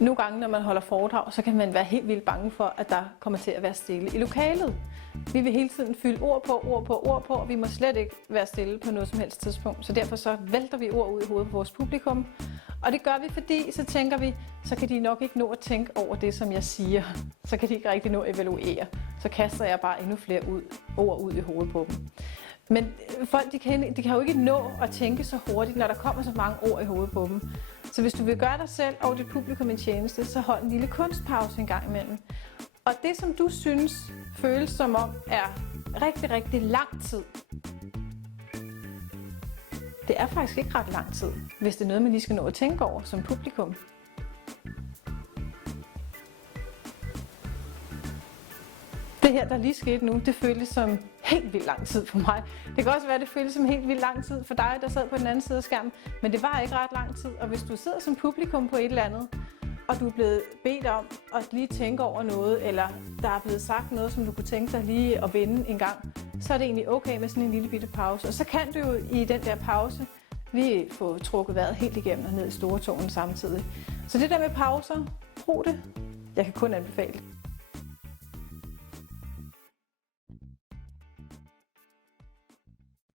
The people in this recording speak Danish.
Nogle gange, når man holder foredrag, så kan man være helt vildt bange for, at der kommer til at være stille i lokalet. Vi vil hele tiden fylde ord på, og vi må slet ikke være stille på noget som helst tidspunkt. Så derfor så vælter vi ord ud i hovedet på vores publikum. Og det gør vi, fordi så tænker vi, så kan de nok ikke nå at tænke over det, som jeg siger. Så kan de ikke rigtig nå at evaluere. Så kaster jeg bare endnu flere ord ud i hovedet på dem. Men folk, de kan jo ikke nå at tænke så hurtigt, når der kommer så mange ord i hovedet på dem. Så hvis du vil gøre dig selv og dit publikum en tjeneste, så hold en lille kunstpause en gang imellem. Og det, som du synes føles som om er rigtig, rigtig lang tid, det er faktisk ikke ret lang tid, hvis det er noget, man lige skal nå at tænke over som publikum. Det her, der lige skete nu, det føles som helt vildt lang tid for mig. Det kan også være, at det føles som helt vildt lang tid for dig, der sad på den anden side af skærmen. Men det var ikke ret lang tid, og hvis du sidder som publikum på et eller andet, og du er blevet bedt om at lige tænke over noget, eller der er blevet sagt noget, som du kunne tænke dig lige at vende en gang, så er det egentlig okay med sådan en lille bitte pause. Og så kan du jo i den der pause lige få trukket vejret helt igennem og ned i stortåen samtidig. Så det der med pauser, brug det. Jeg kan kun anbefale det.